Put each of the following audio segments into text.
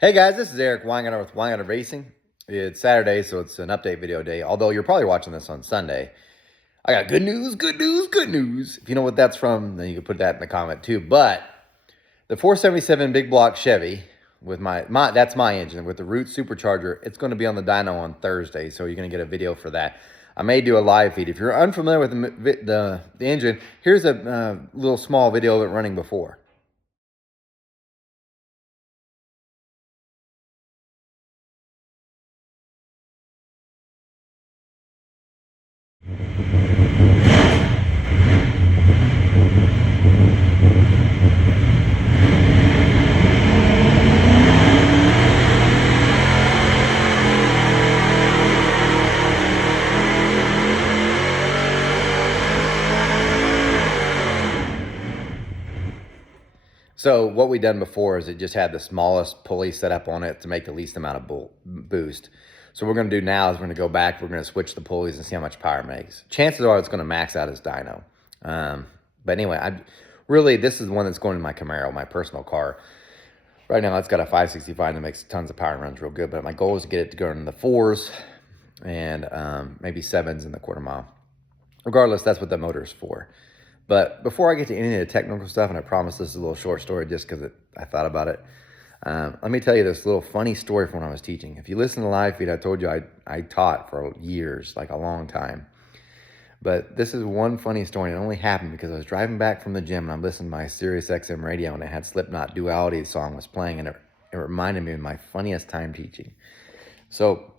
Hey guys, this is Eric Weingauer with Weingauer Racing. It's Saturday, so it's an update video day, although you're probably watching this on Sunday. I got good news, good news, good news. If you know what that's from, then you can put that in the comment too. But the 477 big block Chevy with my that's my engine with the Root supercharger, it's going to be on the dyno on Thursday, so you're going to get a video for that. I may do a live feed. If you're unfamiliar with the engine, here's a little small video of it running before. So what we done before is it just had the smallest pulley set up on it to make the least amount of boost. So what we're going to do now is we're going to go back, we're going to switch the pulleys and see how much power it makes. Chances are it's going to max out as dyno. But anyway, this is the one that's going in my Camaro, my personal car. Right now it's got a 565 that makes tons of power and runs real good, but my goal is to get it to go in the 4s and maybe 7s in the quarter mile. Regardless, that's what the motor is for. But before I get to any of the technical stuff, and I promise this is a little short story just because I thought about it, let me tell you this little funny story from when I was teaching. If you listen to the live feed, I told you I taught for years, like a long time. But this is one funny story, and it only happened because I was driving back from the gym, and I'm listening to my Sirius XM radio, and it had Slipknot Duality song was playing, and it reminded me of my funniest time teaching. So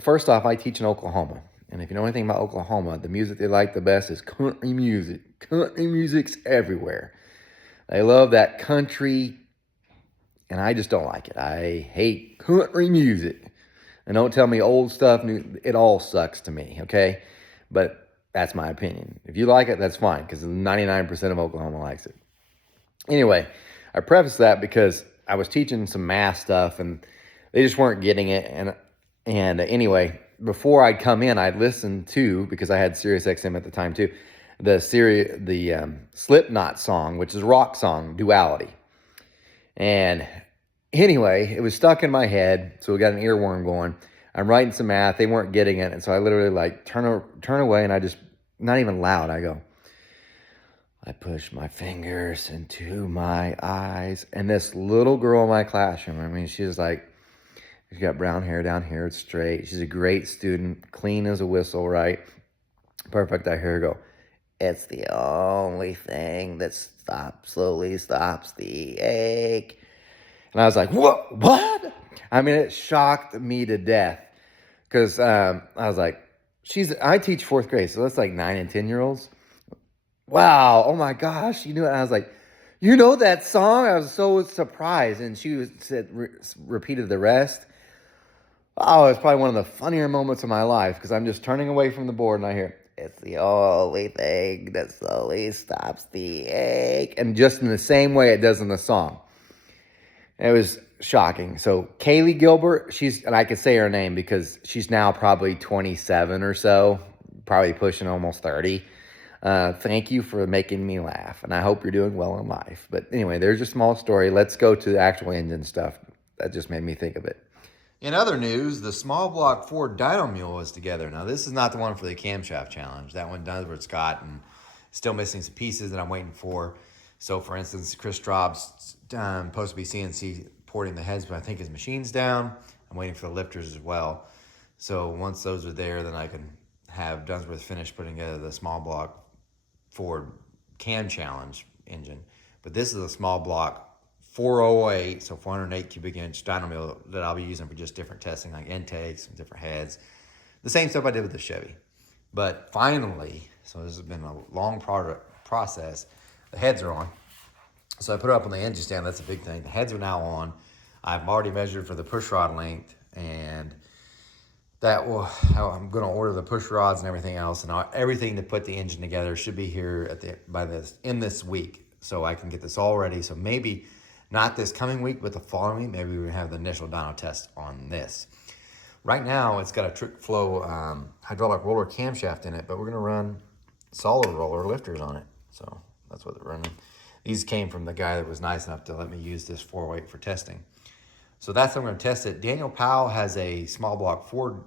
first off, I teach in Oklahoma. And if you know anything about Oklahoma, the music they like the best is country music. Country music's everywhere. They love that country, and I just don't like it. I hate country music. And don't tell me old stuff, it all sucks to me, okay? But that's my opinion. If you like it, that's fine, because 99% of Oklahoma likes it. Anyway, I preface that because I was teaching some math stuff, and they just weren't getting it. And anyway, before I'd come in, I'd listen to, because I had Sirius XM at the time too, the Slipknot song, which is a rock song, Duality. And anyway, it was stuck in my head, so we got an earworm going. I'm writing some math, they weren't getting it, and so I literally like turn away, and I just, not even loud, I go, I push my fingers into my eyes, and this little girl in my classroom, I mean, she's got brown hair down here, it's straight. She's a great student, clean as a whistle, right? Perfect. I hear her go, it's the only thing that slowly stops the ache. And I was like, what? I mean, it shocked me to death. Because I was like, I teach 4th grade, so that's like 9 and 10-year-olds. Wow, oh my gosh, you knew it. And I was like, you know that song? I was so surprised. And she repeated the rest. Oh, it's probably one of the funnier moments of my life, because I'm just turning away from the board and I hear, it's the only thing that slowly stops the ache. And just in the same way it does in the song. It was shocking. So Kaylee Gilbert, and I could say her name because she's now probably 27 or so, probably pushing almost 30. Thank you for making me laugh, and I hope you're doing well in life. But anyway, there's a small story. Let's go to the actual engine stuff. That just made me think of it. In other news, the small block Ford dyno mule is together. Now, this is not the one for the camshaft challenge. That one done where it's got and still missing some pieces that I'm waiting for. So, for instance, Chris Straub's supposed to be CNC porting the heads, but I think his machine's down. I'm waiting for the lifters as well. So once those are there, then I can have Dunsworth finish putting together the small block Ford Cam Challenge engine. But this is a small block 408, so 408 cubic inch dyno mule that I'll be using for just different testing, like intakes and different heads. The same stuff I did with the Chevy. But finally, so this has been a long process, the heads are on. So I put it up on the engine stand. That's a big thing. The heads are now on. I've already measured for the push rod length, and I'm going to order the push rods and everything else, and everything to put the engine together should be here in this week, so I can get this all ready. So maybe not this coming week, but the following week, maybe we have the initial dyno test on this. Right now, it's got a trick flow hydraulic roller camshaft in it, but we're going to run solid roller lifters on it. So that's what they're running. These came from the guy that was nice enough to let me use this 408 for testing. So that's how I'm going to test it. Daniel Powell has a small block Ford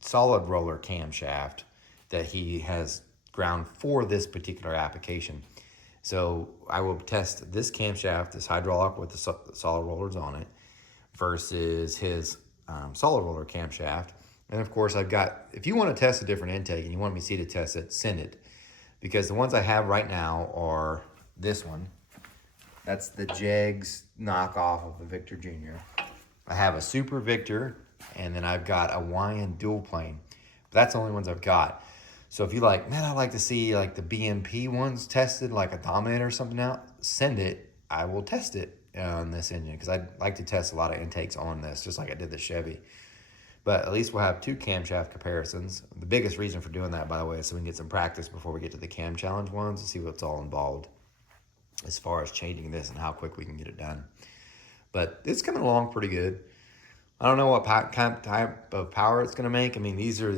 solid roller camshaft that he has ground for this particular application. So I will test this camshaft, this hydraulic with the solid rollers on it, versus his solid roller camshaft. And of course, I've got, if you want to test a different intake and you want me to see to test it, send it. Because the ones I have right now are this one. That's the Jegs knockoff of the Victor Jr. I have a Super Victor, and then I've got a Wyand dual plane. But that's the only ones I've got. So if you like, man, I'd like to see like the BMP ones tested, like a Dominator or something out, send it. I will test it on this engine because I'd like to test a lot of intakes on this, just like I did the Chevy. But at least we'll have 2 camshaft comparisons. The biggest reason for doing that, by the way, is so we can get some practice before we get to the Cam Challenge ones to see what's all involved as far as changing this and how quick we can get it done. But it's coming along pretty good. I don't know what type of power it's going to make. I mean, these are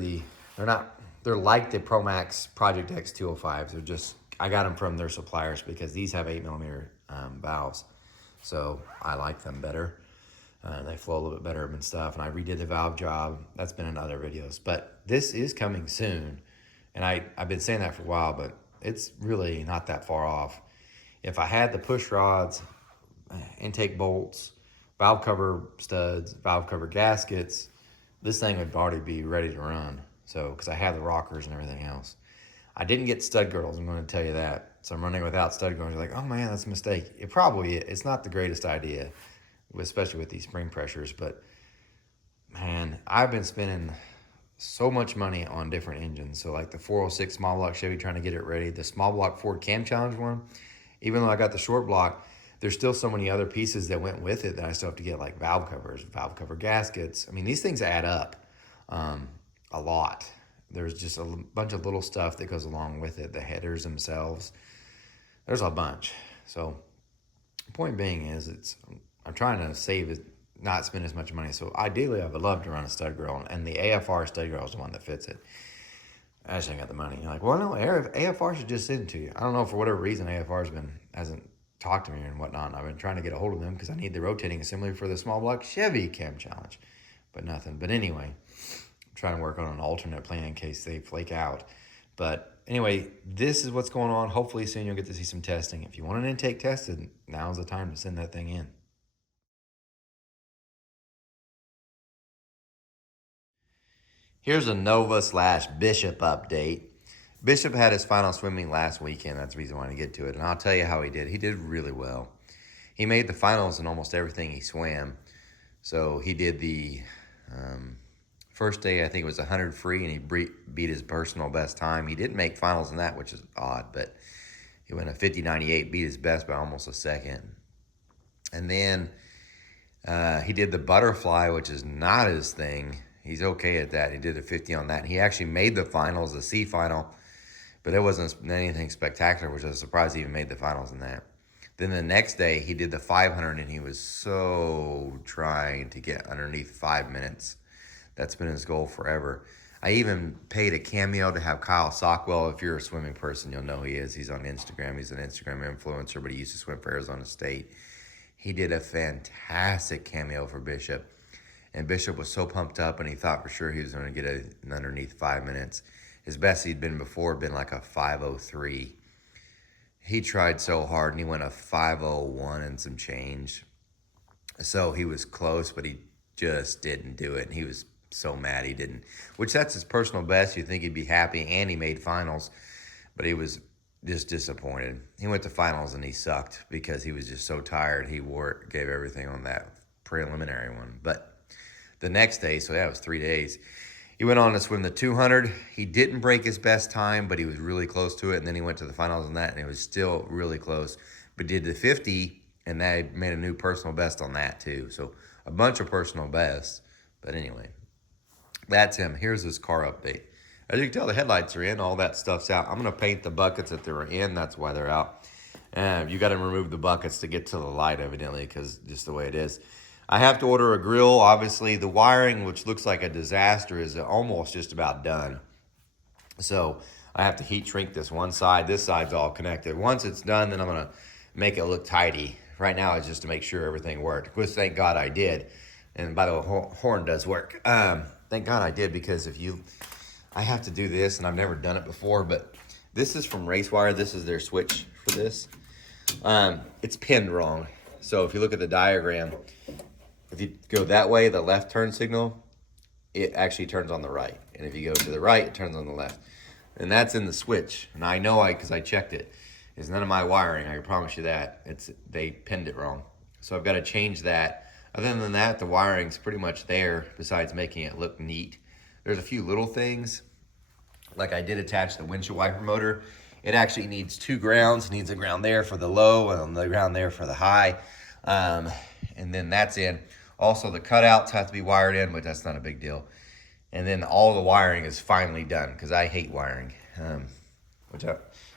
they're like the ProMax Project X 205s. They're just, I got them from their suppliers because these have 8mm valves. So I like them better. They flow a little bit better and stuff. And I redid the valve job. That's been in other videos. But this is coming soon. And I've been saying that for a while, but it's really not that far off. If I had the push rods, intake bolts, valve cover studs, valve cover gaskets, this thing would already be ready to run. So, because I have the rockers and everything else. I didn't get stud girdles, I'm going to tell you that. So I'm running without stud girdles. You're like, oh man, that's a mistake. It probably is. It's not the greatest idea, especially with these spring pressures. But man, I've been spending so much money on different engines. So like the 406 small block Chevy, trying to get it ready. The small block Ford Cam Challenge one, even though I got the short block, there's still so many other pieces that went with it that I still have to get, like valve covers, valve cover gaskets. I mean, these things add up a lot. There's just a bunch of little stuff that goes along with it. The headers themselves, there's a bunch. So the point being is, I'm trying to save it, not spend as much money. So ideally, I would love to run a stud girl, and the AFR stud girl is the one that fits it. I just ain't got the money. You're like, well, no, AFR should just send it to you. I don't know, for whatever reason, AFR's hasn't talked to me and whatnot. I've been trying to get a hold of them because I need the rotating assembly for the small block Chevy Cam Challenge, but nothing. But anyway, I'm trying to work on an alternate plan in case they flake out. But anyway, this is what's going on. Hopefully soon you'll get to see some testing. If you want an intake tested, now's the time to send that thing in. Here's a Nova/Bishop update. Bishop had his final swimming last weekend. That's the reason I want to get to it. And I'll tell you how he did. He did really well. He made the finals in almost everything he swam. So he did the first day, I think it was 100 free, and he beat his personal best time. He didn't make finals in that, which is odd, but he went a 50.98, beat his best by almost a second. And then he did the butterfly, which is not his thing. He's okay at that. He did a 50 on that. He actually made the finals, the C final, but it wasn't anything spectacular, which I was surprised he even made the finals in that. Then the next day, he did the 500, and he was so trying to get underneath 5 minutes. That's been his goal forever. I even paid a cameo to have Kyle Sockwell. If you're a swimming person, you'll know who he is. He's on Instagram. He's an Instagram influencer, but he used to swim for Arizona State. He did a fantastic cameo for Bishop. And Bishop was so pumped up, and he thought for sure he was going to get an underneath 5 minutes. His best he'd been before had been like a 5:03. He tried so hard, and he went a 5:01 and some change. So he was close, but he just didn't do it. And he was so mad he didn't, which that's his personal best. You'd think he'd be happy, and he made finals, but he was just disappointed. He went to finals, and he sucked because he was just so tired. He gave everything on that preliminary one. But the next day, so that was 3 days, he went on to swim the 200. He didn't break his best time, but he was really close to it. And then he went to the finals on that, and it was still really close. But did the 50, and that made a new personal best on that too. So a bunch of personal bests. But anyway, that's him. Here's his car update. As you can tell, the headlights are in. All that stuff's out. I'm going to paint the buckets that they're in. That's why they're out. And you got to remove the buckets to get to the light, evidently, because just the way it is. I have to order a grill. Obviously, the wiring, which looks like a disaster, is almost just about done. So I have to heat shrink this one side. This side's all connected. Once it's done, then I'm going to make it look tidy right now is just to make sure everything worked, which thank God I did. And by the way, horn does work. Thank God I did, because I have to do this, and I've never done it before, but this is from Racewire. This is their switch for this. It's pinned wrong. So if you look at the diagram, if you go that way, the left turn signal, it actually turns on the right. And if you go to the right, it turns on the left. And that's in the switch. And I know because I checked it. It's none of my wiring, I can promise you that. They pinned it wrong. So I've got to change that. Other than that, the wiring's pretty much there, besides making it look neat. There's a few little things. Like I did attach the windshield wiper motor. It actually needs 2 grounds. It needs a ground there for the low and the ground there for the high. And then that's in. Also, the cutouts have to be wired in, but that's not a big deal. And then all the wiring is finally done, because I hate wiring.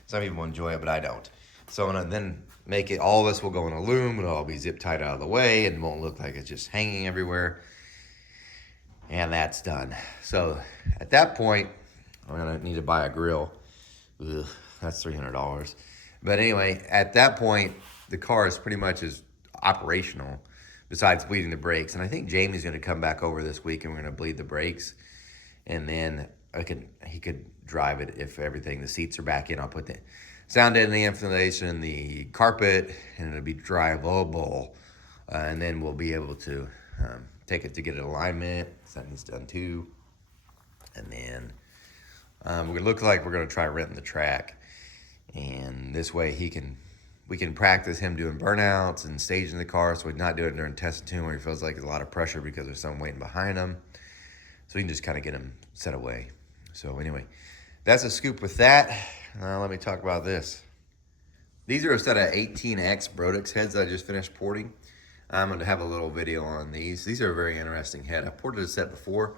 Some people enjoy it, but I don't. So I'm gonna then make it, all this will go in a loom, it'll all be zip tied out of the way, and it won't look like it's just hanging everywhere. And that's done. So at that point, I'm gonna need to buy a grill. Ugh, that's $300. But anyway, at that point, the car is pretty much as operational, besides bleeding the brakes. And I think Jamie's gonna come back over this week, and we're gonna bleed the brakes. And then he could drive it if everything, the seats are back in. I'll put the sound deadening insulation in the carpet, and it'll be drivable. And then we'll be able to take it to get an alignment. So that needs done too. And then we're gonna look like we're gonna try renting the track. And this way we can practice him doing burnouts and staging the car, so he's not doing it during testing tune where he feels like there's a lot of pressure because there's someone waiting behind him. So we can just kind of get him set away. So anyway, that's a scoop with that. Let me talk about this. These are a set of 18X Brodix heads that I just finished porting. I'm going to have a little video on these. These are a very interesting head. I ported a set before,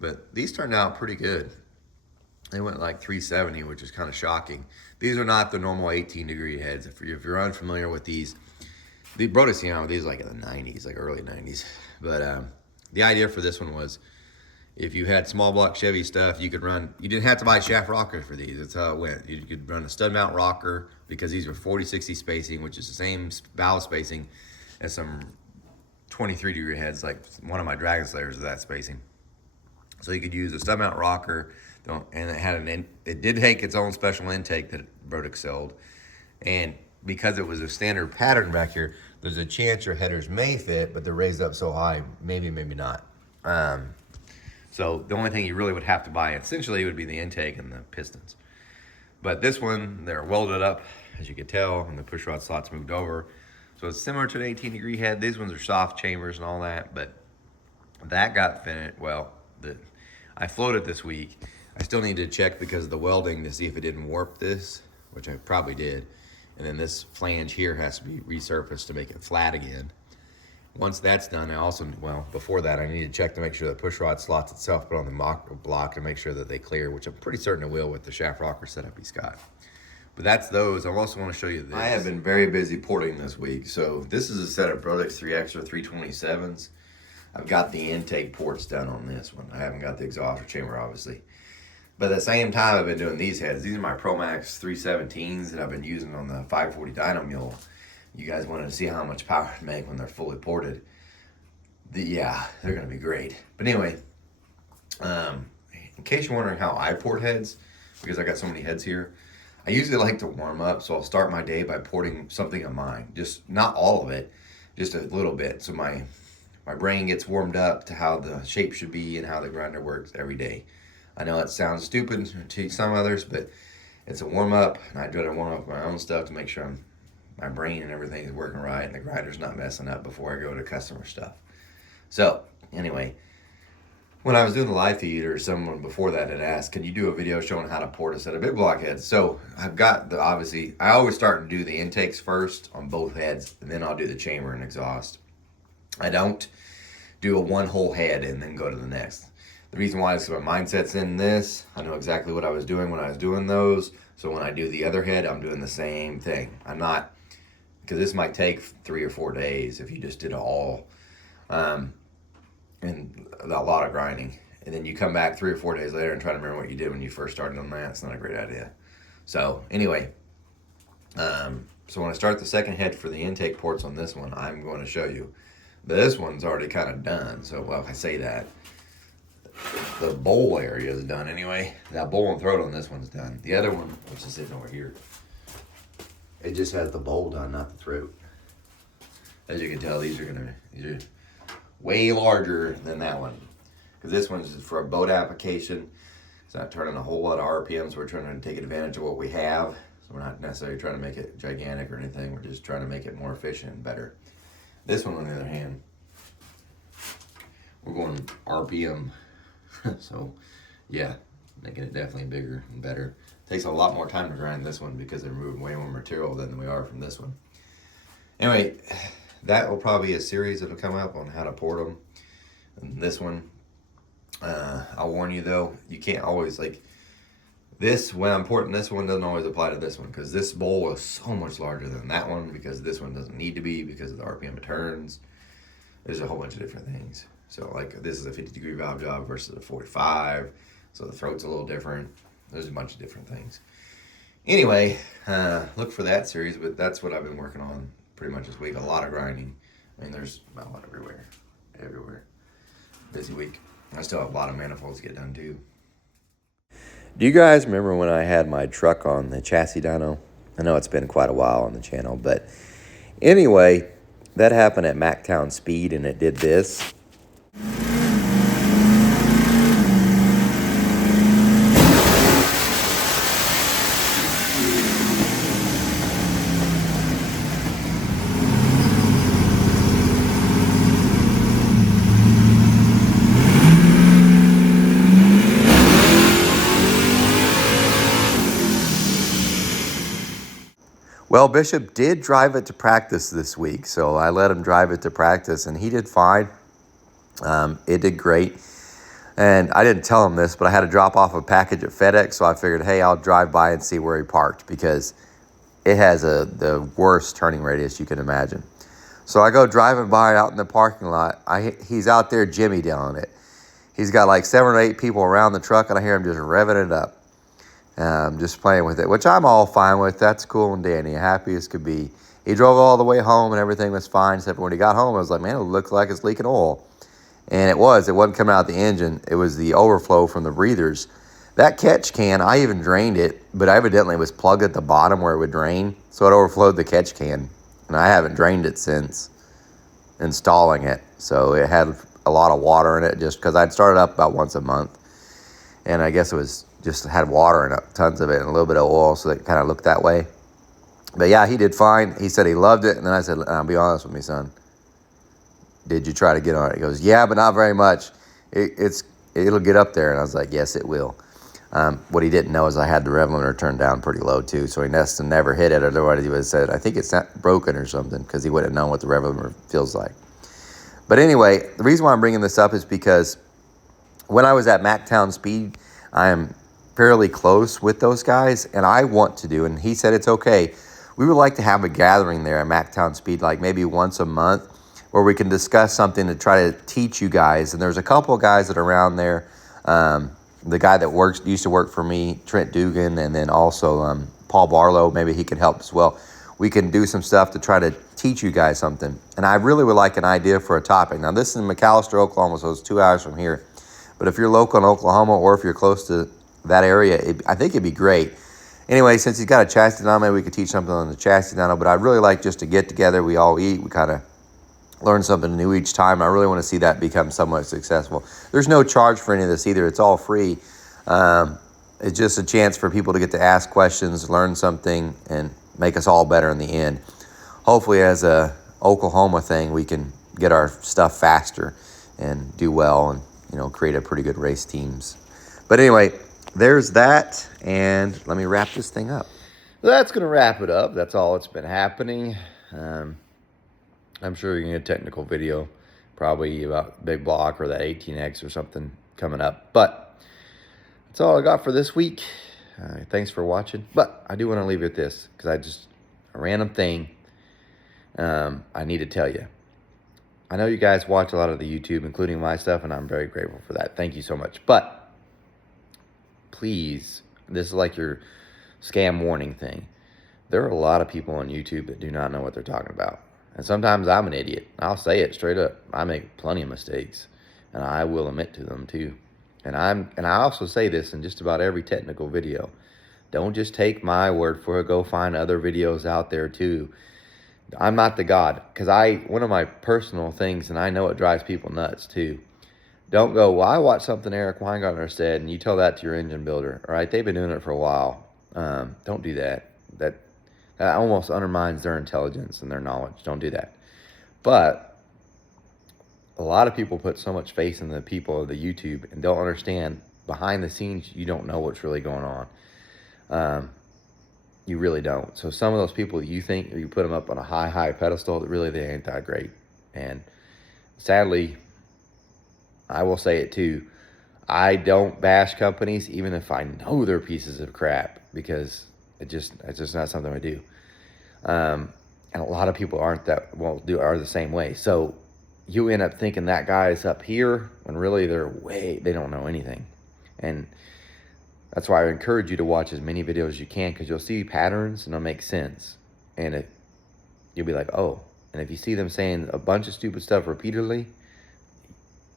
but these turned out pretty good. They went like 370, which is kind of shocking. These are not the normal 18-degree heads. If you're unfamiliar with these, the Brodix came out with these like in the 90s, like early 90s. But the idea for this one was, if you had small block Chevy stuff, you didn't have to buy shaft rockers for these. That's how it went. You could run a stud mount rocker, because these were 40-60 spacing, which is the same valve spacing as some 23-degree heads, like one of my Dragon Slayers is that spacing. So you could use a stud mount rocker, and it did take its own special intake that Brodix sold. And because it was a standard pattern back here, there's a chance your headers may fit, but they're raised up so high, maybe not. So the only thing you really would have to buy essentially would be the intake and the pistons. But this one, they're welded up, as you can tell, and the push rod slots moved over. So it's similar to an 18-degree head. These ones are soft chambers and all that, but that got finished. Well, I floated this week. I still need to check because of the welding to see if it didn't warp this, which I probably did. And then this flange here has to be resurfaced to make it flat again. Once that's done, before that, I need to check to make sure the push rod slots itself put on the mock block to make sure that they clear, which I'm pretty certain it will with the shaft rocker setup he's got. But that's those. I also want to show you this. I have been very busy porting this week. So this is a set of Brodix 3X or 327s. I've got the intake ports done on this one. I haven't got the exhaust or chamber, obviously. But at the same time, I've been doing these heads. These are my ProMax 317s that I've been using on the 540 dyno mule. You guys wanted to see how much power to make when they're fully ported. Yeah, they're going to be great. But anyway, in case you're wondering how I port heads, because I got so many heads here, I usually like to warm up. So I'll start my day by porting something of mine. Just not all of it, just a little bit. So my brain gets warmed up to how the shape should be and how the grinder works every day. I know it sounds stupid to some others, but it's a warm up, and I try to warm up my own stuff to make sure my brain and everything is working right and the grinder's not messing up before I go to customer stuff. So anyway, when I was doing the live feed, or someone before that had asked, can you do a video showing how to port a set of big block heads? So I've got obviously, I always start to do the intakes first on both heads, and then I'll do the chamber and exhaust. I don't do a one whole head and then go to the next. The reason why is because my mindset's in this. I know exactly what I was doing when I was doing those. So when I do the other head, I'm doing the same thing. I'm not, because this might take 3 or 4 days if you just did it all. And a lot of grinding. And then you come back 3 or 4 days later and try to remember what you did when you first started on that. It's not a great idea. So anyway, So when I start the second head for the intake ports on this one, I'm going to show you. This one's already kind of done. So, well, I say that. The bowl area is done anyway. That bowl and throat on this one's done. The other one, which is sitting over here, it just has the bowl done, not the throat. As you can tell, these are way larger than that one. Because this one's for a boat application. It's not turning a whole lot of RPMs. We're trying to take advantage of what we have. So we're not necessarily trying to make it gigantic or anything. We're just trying to make it more efficient and better. This one, on the other hand, we're going RPM. So, yeah, making it definitely bigger and better. Takes a lot more time to grind this one because they're moving way more material than we are from this one. Anyway, that will probably be a series that'll come up on how to port them. And this one, I'll warn you though, you can't always, like, this, when I'm porting this one, doesn't always apply to this one, because this bowl is so much larger than that one, because this one doesn't need to be, because of the RPM it turns. There's a whole bunch of different things. So, like, this is a 50-degree valve job versus a 45, so the throat's a little different. There's a bunch of different things. Anyway, look for that series, but that's what I've been working on pretty much this week. A lot of grinding. I mean, there's a lot everywhere. Busy week. I still have a lot of manifolds to get done too. Do you guys remember when I had my truck on the chassis dyno? I know it's been quite a while on the channel, but anyway, that happened at Mactown Speed, and it did this. Well, Bishop did drive it to practice this week, so I let him drive it to practice, and he did fine. It did great. And I didn't tell him this, but I had to drop off a package at FedEx, so I figured, hey, I'll drive by and see where he parked, because it has the worst turning radius you can imagine. So I go driving by out in the parking lot. He's out there jimmy-dilling it. He's got like 7 or 8 people around the truck, and I hear him just revving it up. Just playing with it, which I'm all fine with. That's cool and dandy, happy as could be. He drove all the way home and everything was fine, except when he got home, I was like, man, it looks like it's leaking oil. And it wasn't coming out the engine. It was the overflow from the breathers. That catch can, I even drained it, but evidently it was plugged at the bottom where it would drain, so it overflowed the catch can. And I haven't drained it since installing it. So it had a lot of water in it, just because I'd start it up about once a month. And I guess it was just had water in it, tons of it, and a little bit of oil, so it kind of looked that way. But yeah, he did fine. He said he loved it, and then I said, be honest with me, son. Did you try to get on it? He goes, yeah, but not very much. It'll get up there. And I was like, yes, it will. What he didn't know is I had the rev limiter turned down pretty low too, so he never hit it. Otherwise, he would have said, I think it's not broken or something, because he wouldn't have known what the rev limiter feels like. But anyway, the reason why I'm bringing this up is because when I was at Mactown Speed, I am fairly close with those guys, and I want to do, and he said it's okay. We would like to have a gathering there at Mactown Speed, like maybe once a month, where we can discuss something to try to teach you guys. And there's a couple of guys that are around there. The guy that used to work for me, Trent Dugan, and then also Paul Barlow, maybe he can help as well. We can do some stuff to try to teach you guys something. And I really would like an idea for a topic. Now, this is in McAlester, Oklahoma, so it's 2 hours from here. But if you're local in Oklahoma, or if you're close to that area, I think it'd be great. Anyway, since he's got a chassis dyno, maybe we could teach something on the chassis dyno. But I'd really like just to get together. We all eat. We kind of learn something new each time. I really want to see that become somewhat successful. There's no charge for any of this either. It's all free. It's just a chance for people to get to ask questions, learn something, and make us all better in the end. Hopefully, as a Oklahoma thing, we can get our stuff faster and do well, and create a pretty good race teams. But anyway, there's that, and let me wrap this thing up. That's going to wrap it up. That's all that's been happening. I'm sure you can get a technical video, probably about Big Block or that 18X or something coming up. But that's all I got for this week. Thanks for watching. But I do want to leave you with this, because a random thing I need to tell you. I know you guys watch a lot of the YouTube, including my stuff, and I'm very grateful for that. Thank you so much. But please, this is like your scam warning thing. There are a lot of people on YouTube that do not know what they're talking about. And sometimes I'm an idiot. I'll say it straight up. I make plenty of mistakes, and I will admit to them too. And I also say this in just about every technical video. Don't just take my word for it. Go find other videos out there too. I'm not the God, because one of my personal things, and I know it drives people nuts too. Don't go, well, I watched something Eric Weingartner said, and you tell that to your engine builder. All right, they've been doing it for a while. Don't do that. That almost undermines their intelligence and their knowledge. Don't do that. But a lot of people put so much faith in the people of the YouTube and don't understand behind the scenes. You don't know what's really going on. You really don't. So some of those people you think, or you put them up on a high pedestal, that really they ain't that great. And sadly, I will say it too. I don't bash companies, even if I know they're pieces of crap, because it's just not something I do. And a lot of people are the same way. So you end up thinking that guy is up here when really they don't know anything. And that's why I encourage you to watch as many videos as you can, because you'll see patterns and it'll make sense. And you'll be like, oh. And if you see them saying a bunch of stupid stuff repeatedly,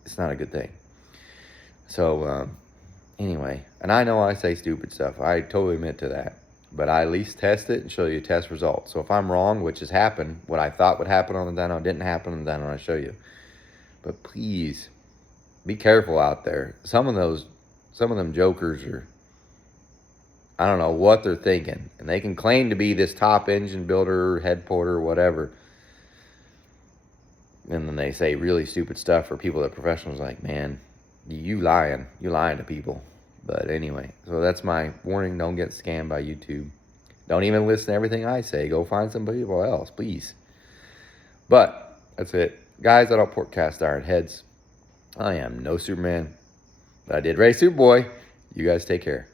it's not a good thing. So anyway, and I know I say stupid stuff. I totally admit to that. But I at least test it and show you test results. So if I'm wrong, which has happened, what I thought would happen on the dyno didn't happen on the dyno, I show you. But please, be careful out there. Some of them jokers are, I don't know what they're thinking. And they can claim to be this top engine builder, head porter, whatever. And then they say really stupid stuff for people that professionals like, man, you lying. You're lying to people. But anyway, so that's my warning. Don't get scammed by YouTube. Don't even listen to everything I say. Go find somebody else, please. But that's it. Guys, I don't port cast iron heads. I am no Superman, but I did race Superboy. You guys take care.